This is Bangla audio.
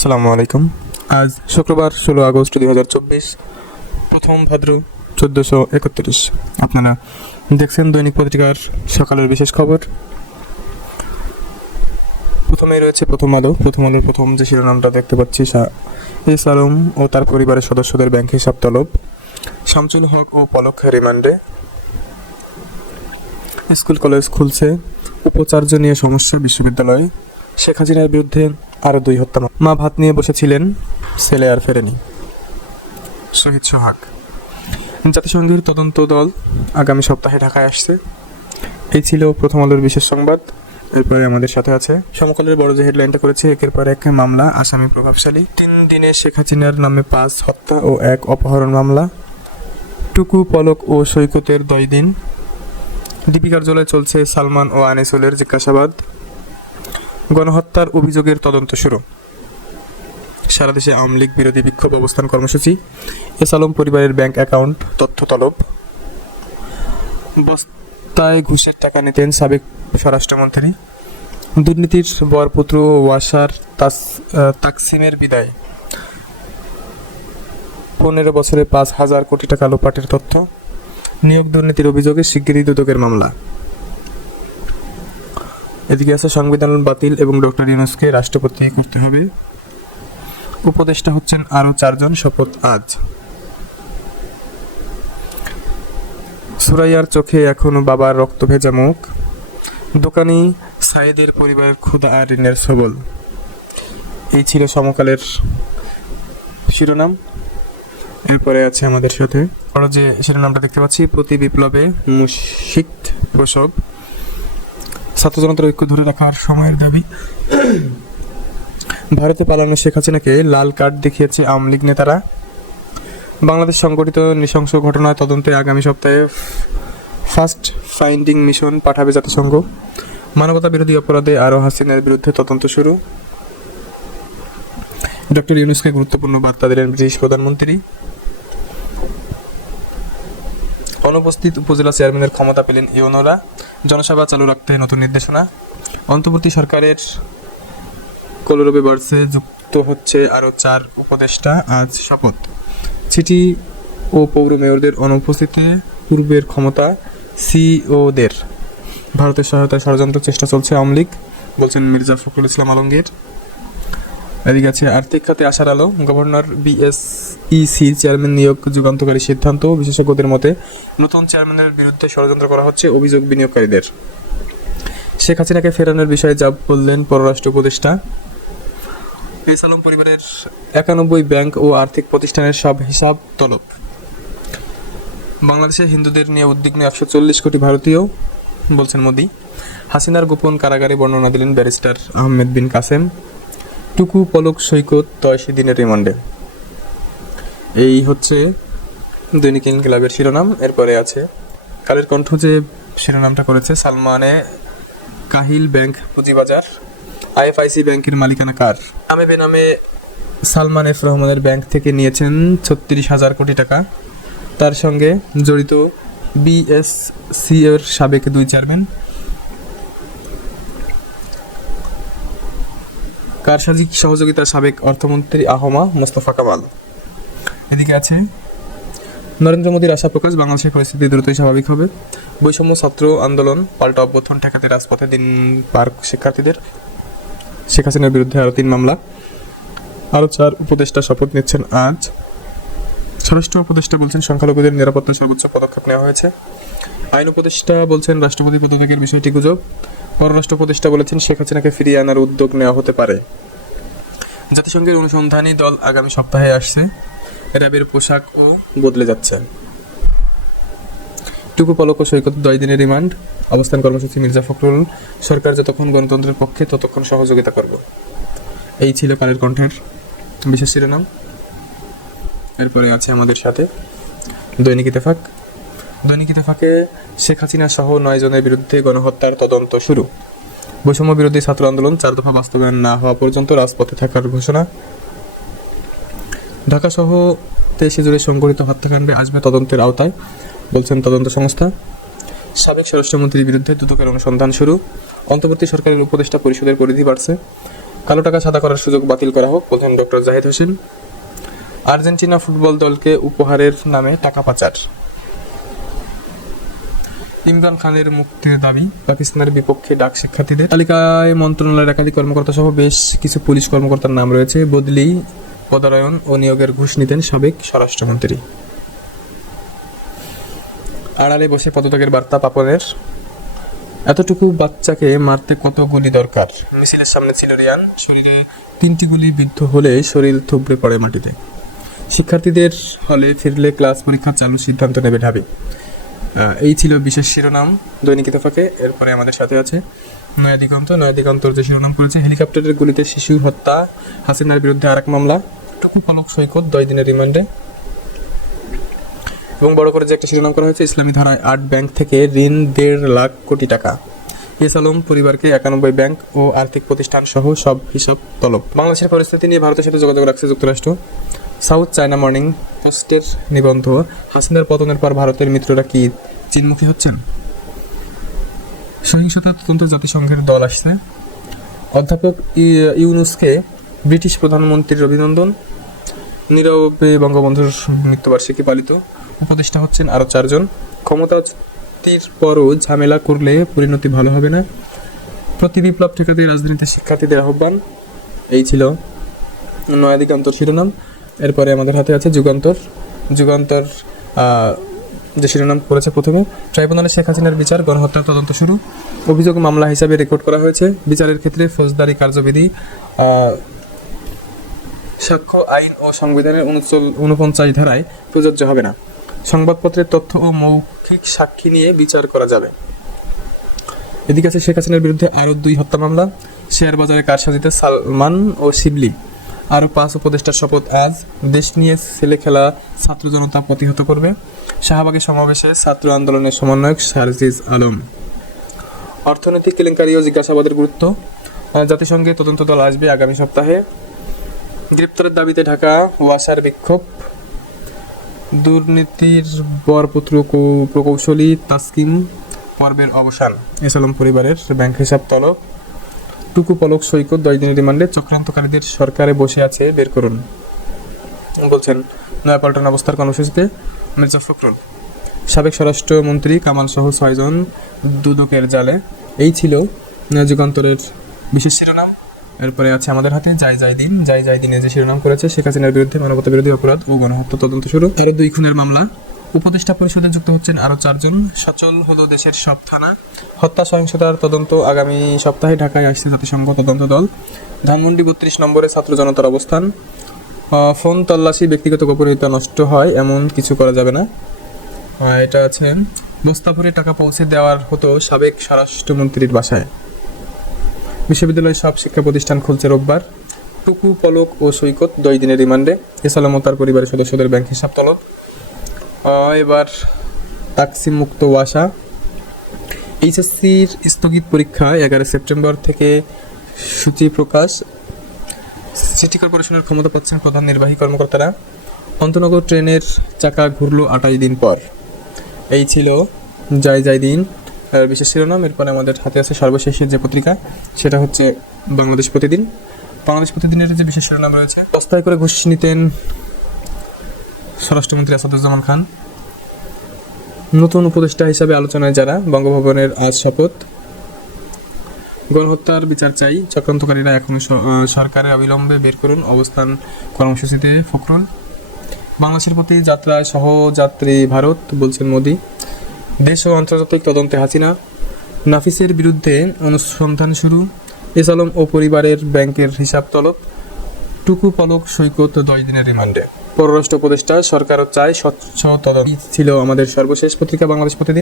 আসসালামু আলাইকুম। আজ শুক্রবার, ষোলো আগস্ট দুই হাজার চব্বিশ, প্রথম ভাদ্র চোদ্দোশো একত্রিশ। আপনারা দেখছেন দৈনিক পত্রিকার সকালের বিশেষ খবর। প্রথমেই রয়েছে প্রথম আলো। প্রথম আলোর প্রথম যে শিরোনামটা দেখতে পাচ্ছি এস আলম ও তার পরিবারের সদস্যদের ব্যাংক হিসাব তলব। শামসুল হক ও পলক রিমান্ডে। স্কুল কলেজ খুলছে। উপাচার্য নিয়ে সমস্যা, বিশ্ববিদ্যালয়ে। শেখ হাসিনার বিরুদ্ধে আরও দুই হত্যা মা ভাত নিয়ে বসেছিলেন, ছেলে আর ফেরেনি। শহীদ সোহাগ। জাতিসংঘের তদন্ত দল আগামী সপ্তাহে ঢাকায় আসছে। এই ছিল প্রথম আলোর বিশেষ সংবাদ। এরপরে আমাদের সাথে আছে সমকালের বড় যে হেডলাইনটা করেছে, একের পর এক মামলা, আসামি প্রভাবশালী। তিন দিনে শেখ হাসিনার নামে পাঁচ হত্যা ও এক অপহরণ মামলা। টুকু, পলক ও সৈকতের দশ দিন। দীপিকার জলে চলছে সালমান ও আনিসুলের জিজ্ঞাসাবাদ। গণহত্যার অভিযোগের তদন্ত শুরু। সারা দেশে আওয়ামী লীগ বিরোধী বিক্ষোভ অবস্থান কর্মসূচি। এস আলম পরিবারের ব্যাংক অ্যাকাউন্ট তথ্য তলব। বস্তায় ঘুষের টাকা নিতেন সাবেক স্বরাষ্ট্রমন্ত্রী। দুর্নীতির বরপুত্র ওয়াসার তাস তাকসিমের বিদায়। পনেরো বছরে পাঁচ হাজার কোটি টাকা লোপাটের তথ্য। নিয়োগ দুর্নীতির অভিযোগে শিগগিরই দুদকের মামলা। এদিকে আছে সংবিধান বাতিল এবং ডক্টর ইউনুসকে রাষ্ট্রপতি করতে হবে। উপদেষ্টা হচ্ছেন আরও চারজন, শপথ আজ। সুরাইয়ার চোখে এখনও বাবার রক্ত ভেজা মুখ। দোকানি সাইদের পরিবারের ক্ষুদা আর ঋণের সবল। এই ছিল সমকালের শিরোনাম। এরপরে আছে আমাদের সাথে। আরও যে শিরোনামটা দেখতে পাচ্ছি, প্রতি বিপ্লবে মুশিক প্রসব। ছাত্র জনতার ঐক্য ধরে রাখার সময়ের দাবি। ভারতে পালানো শেখ হাসিনাকে লাল কার্ড দেখিয়েছে আওয়ামী লীগ নেতারা। বাংলাদেশ সংগঠিত নৃশংস ঘটনায় তদন্তে আগামী সপ্তাহে ফার্স্ট ফাইন্ডিং মিশন পাঠাবে জাতিসংঘ। মানবতা বিরোধী অপরাধে আরও হাসিনার বিরুদ্ধে তদন্ত শুরু। ডক্টর ইউনুসকে গুরুত্বপূর্ণ বার্তা দিলেন ব্রিটিশ প্রধানমন্ত্রী। অনুপস্থিত উপজেলা চেয়ারম্যানের ক্ষমতা পেলেন ইউনোরা জনসভা চালু রাখতে নতুন নির্দেশনা। অন্তর্বর্তী সরকারের কলরবে বার্সে যুক্ত হচ্ছে আরও চার উপদেষ্টা। আজ শপথ। সিটি ও পৌর মেয়রদের অনুপস্থিতিতে পূর্বের ক্ষমতা সিওদের ভারতের সহায়তায় ষড়যন্ত্র চেষ্টা চলছে আওয়ামী লীগ, বলছেন মির্জা ফখরুল ইসলাম আলমগীর। এদিকে আছে আর্থিক খাতে আসার আলো। গভর্নর বিএসইসি চেয়ারম্যান নিয়োগ যুগান্তকারী সিদ্ধান্ত। বিশেষজ্ঞদের মতে, নতুন চেয়ারম্যানের বিরুদ্ধে ষড়যন্ত্র করা হচ্ছে অভিযোগ বিনিয়োগকারীদের। শেখ হাসিনাকে ফেরানোর বিষয়ে যা বললেন পররাষ্ট্র উপদেষ্টা। এস পরিবারের একানব্বই ব্যাংক ও আর্থিক প্রতিষ্ঠানের সব হিসাব তলব। বাংলাদেশে হিন্দুদের নিয়ে উদ্বিগ্ন একশো চল্লিশ কোটি ভারতীয়, বলছেন মোদি। হাসিনার গোপন কারাগারে বর্ণনা দিলেন ব্যারিস্টার আহমেদ বিন কাসেম। টুকু পলক সৈকত দশই দিনের রিমান্ডে এই হচ্ছে দৈনিক ইনকিলাবের শিরোনাম। এরপরে আছে কালের কণ্ঠ যে শিরোনামটা করেছে সালমানে কাহিল ব্যাংক পুঁজিবাজার। আইএফআইসি ব্যাংকের মালিকানা কার? নামে বেনামে সালমান এফ রহমানের ব্যাংক থেকে নিয়েছেন ছত্রিশ হাজার কোটি টাকা। তার সঙ্গে জড়িত বিএসসি এর সাবেক দুই চেয়ারম্যান কারসাজি সহযোগিতার সাবেক অর্থমন্ত্রী আহমা মোস্তফা কামাল। এদিকে আছে, নরেন্দ্র মোদীর আশা প্রকাশ, বাংলাদেশের পরিস্থিতি দ্রুতই স্বাভাবিক হবে। বৈষম্য ছাত্র আন্দোলন, পাল্টা অভ্যর্থন ঠেকাতে রাজপথে দিন পার শিক্ষার্থীদের, শেখ হাসিনার বিরুদ্ধে আরও তিন মামলা। আরও চার উপদেষ্টা শপথ নিচ্ছেন আজ। স্বরাষ্ট্র উপদেষ্টা বলছেন, সংখ্যালঘুদের নিরাপত্তার সর্বোচ্চ পদক্ষেপ নেওয়া হয়েছে। আইন উপদেষ্টা বলছেন, রাষ্ট্রপতি পদত্যাগের বিষয়টি গুজব। পররাষ্ট্র উপদেষ্টা বলেছেন শেখ হাসিনাকে ফিরিয়ে আনার উদ্যোগ নেওয়া হতে পারে। জাতিসংঘের অনুসন্ধানী দল আগামী সপ্তাহে আসছে। র্যাবের পোশাকও বদলে যাচ্ছে। টুকু পলক সৈকত দশ দিনের রিমান্ড। অবস্থান কর্মসূচি মির্জা ফখরুল। সরকার যতক্ষণ গণতন্ত্রের পক্ষে, ততক্ষণ সহযোগিতা করবে। এই ছিল কালের কণ্ঠের বিশেষ শিরোনাম। এরপরে আছে আমাদের সাথে দৈনিক ইতেফাক দৈনিক ইতেফাকে শেখ হাসিনা সহ নয় জনের বিরুদ্ধে গণহত্যার তদন্ত শুরু। বৈষম্য বিরোধী ছাত্র আন্দোলন চার দফা বাস্তবায়ন না হওয়া পর্যন্ত রাজপথে থাকার ঘোষণা। ঢাকা সহ দেশে জুড়ে সংঘটিত হত্যাকাণ্ডে আসবে তদন্তের আওতায়, বলছেন তদন্ত সংস্থা। সাবেক স্বরাষ্ট্রমন্ত্রীর বিরুদ্ধে দুদকের অনুসন্ধান শুরু। অন্তর্বর্তী সরকারের উপদেষ্টা পরিষদের পরিধি বাড়ছে। কালো টাকা সাদা করার সুযোগ বাতিল করা হোক, বলছেন doctor Zahid Hossain. Argentina football দলকে উপহারের নামে টাকা পাচার। ইমরান খানের মুক্তির দাবি। পাকিস্তানের বিপক্ষে ডাক শিক্ষার্থীদের তালিকায় মন্ত্রণালয়ের একাধিক কর্মকর্তা সহ বেশ কিছু পুলিশ কর্মকর্তার নাম রয়েছে। বদলি পদায়ন ও নিয়োগের ঘুষ নিতেন সাবেক স্বরাষ্ট্রমন্ত্রী। আড়ালে বসে পদত্যাগের বার্তা পাপনের। এতটুকু বাচ্চাকে মারতে কত গুলি দরকার? মিছিলের সামনে ছিল রিয়ান। শরীরে তিনটি গুলি বিদ্ধ হলে শরীর থুবড়ে পড়ে মাটিতে। শিক্ষার্থীদের হলে ফিরলে ক্লাস পরীক্ষা চালুর সিদ্ধান্ত নেবে ঢাবি। এই ছিল বিশেষ শিরোনাম দৈনিক ইত্তেফাকে। এরপরে আমাদের সাথে আছে নয়া দিগন্ত। নয়া দিগন্তর যে শিরোনাম করেছে, হেলিকপ্টারের গুলিতে শিশু হত্যা, হাসিনার বিরুদ্ধে আরেক মামলা টুকু পলক সৈকত দশ দিনের রিমান্ডে। এবং বড় করে যে একটা শিরোনাম করা হয়েছে, ইসলামী ধারায় আট ব্যাংক থেকে ঋণ দেড় লাখ কোটি টাকা। এস আলম, পরিবারকে একানব্বই ব্যাংক ও আর্থিক প্রতিষ্ঠান সহ সব হিসাব তলব। বাংলাদেশের পরিস্থিতি নিয়ে ভারতের সাথে যোগাযোগ রাখছে যুক্তরাষ্ট্র। সাউথ চায়না মর্নিং পোস্টের নিবন্ধ। হাসিনার পতনের পর ভারতের মিত্ররা কি চীনমুখী হচ্ছেন? সহিংসতা তদন্ত জাতিসংঘের দল আসছে। অধ্যাপক ইউনুসকে ব্রিটিশ প্রধানমন্ত্রীর অভিনন্দন। নীরবে বঙ্গবন্ধুর মৃত্যুবার্ষিকী পালিত। উপদেষ্টা হচ্ছেন আরও চারজন। ক্ষমতাচ্যুতির পরও ঝামেলা করলে পরিণতি ভালো হবে না। প্রতি বিপ্লব ঠেকাতে রাজধানীতে শিক্ষার্থীদের আহ্বান। এই ছিল নয়া দিগন্তর শিরোনাম। এরপরে আমাদের হাতে আছে যুগান্তর। যুগান্তর যে শিরোনাম করেছে প্রথমে, ট্রাইব্যুনালে শেখ হাসিনার বিচার, গণহত্যার তদন্ত শুরু। অভিযোগ মামলা হিসাবে রেকর্ড করা হয়েছে। বিচারের ক্ষেত্রে ফৌজদারি কার্যবিধি সাক্ষ্য, আইন ও সংবিধানের উনচল- উনপঞ্চাশ ধারায় প্রযোজ্য হবে না। সংবাদপত্রের তথ্য ও মৌখিক সাক্ষী নিয়ে বিচার করা যাবে। এদিকে আছে শেখ হাসিনার বিরুদ্ধে আরও দুই হত্যা মামলা। শেয়ার বাজারে কারসাজিতে সালমান ও শিবলি। আরও পাঁচ উপদেষ্টার শপথ আজ। দেশ নিয়ে ছেলে খেলা ছাত্র জনতা প্রতিহত করবে। শাহবাগের সমাবেশে ছাত্র আন্দোলনের সমন্বয়ক শারজিজ আলম। অর্থনৈতিক কেলেঙ্কারি ও জিজ্ঞাসাবাদের গুরুত্ব। জাতিসংঘে তদন্ত দল আসবে আগামী সপ্তাহে। গ্রেপ্তারের দাবিতে ঢাকা ওয়াসার বিক্ষোভ। দুর্নীতির বরপুত্র প্রকৌশলী তাসকিম পর্বের অবসান। এসালম পরিবারের ব্যাংক হিসাব তলব। টুকু পলক সৈকত দশ দিনের রিমান্ডে চক্রান্তকারীদের সরকারে বসে আছে, বের করুন। বলছেন, নয়াপাল্টন অবস্থার কর্মসূচিতে মির্জা ফখরুল। সাবেক স্বরাষ্ট্রমন্ত্রী কামাল সহ ছয়জন দুদকের জালে। এই ছিল যুগান্তরের বিশেষ শিরোনাম। এরপরে আছে আমাদের হাতে যাই যাই দিন। যাই যাই দিনে যে শিরোনাম করেছে, শেখ হাসিনার বিরুদ্ধে মানবতা বিরোধী অপরাধ ও গণহত্যা তদন্ত শুরু। আরও দুই খুনের মামলা। উপদেষ্টা পরিষদে যুক্ত হচ্ছেন আরও চারজন। সচল হলো দেশের সব থানা। হত্যা, সহিংসতার তদন্ত আগামী সপ্তাহে ঢাকায় আসছে জাতিসংঘ তদন্ত দল। ধানমন্ডি বত্রিশ নম্বরে ছাত্র জনতার অবস্থান। ফোন তল্লাশি ব্যক্তিগত গোপনীয়তা নষ্ট হয়, এমন কিছু করা যাবে না। এটা আছে মোস্তাফুরে টাকা পৌঁছে দেওয়ার হতো সাবেক স্বরাষ্ট্রমন্ত্রীর বাসায়। বিশ্ববিদ্যালয়ের সব শিক্ষা প্রতিষ্ঠান খুলছে রোববার। টুকু, পলক ও সৈকত দুই দিনের রিমান্ডে। এসালাম তার পরিবারের সদস্যদের ব্যাংক হিসাব তলব এবার তাকসিম মুক্ত ওয়াসা। এইচএসসির স্থগিত পরীক্ষা এগারো সেপ্টেম্বর থেকে সূচি প্রকাশ। সিটি কর্পোরেশনের ক্ষমতা পাচ্ছেন প্রধান নির্বাহী কর্মকর্তারা। অন্তনগর ট্রেনের চাকা ঘুরলো আটাই দিন পর। এই ছিল জয় জয় দিন। বিশেষ শিরোনাম, এরপরে আমাদের হাতে আছে সর্বশেষের যে পত্রিকা, সেটা হচ্ছে বাংলাদেশ প্রতিদিন। বাংলাদেশ প্রতিদিনের যে বিশেষ শিরোনাম রয়েছে বস্তায় করে ঘুষ নিতেন স্বরাষ্ট্রমন্ত্রী আসাদুজ্জামান খান। নতুন উপদেষ্টা হিসাবে আলোচনায় যারা, বঙ্গভবনের আজ শপথ। গণহত্যার বিচার চাই, চক্রান্তকারীরা এখনও সরকারের অবিলম্বে বের করুন, অবস্থান কর্মসূচিতে ফখরুল বাংলাদেশের প্রতি যাত্রায় সহযাত্রী ভারত, বলছেন মোদী। দেশ ও আন্তর্জাতিক তদন্তে হাসিনা। নাফিসের বিরুদ্ধে অনুসন্ধান শুরু। এস আলম ও পরিবারের ব্যাংকের হিসাব তলব। টুকু পলক সৈকত দশ দিনের রিমান্ডে। পররাষ্ট্র উপদেষ্টা সরকারও চায় স্বচ্ছ তদন্ত। ছিল আমাদের সর্বশেষ পত্রিকা বাংলাদেশ প্রতিদিন।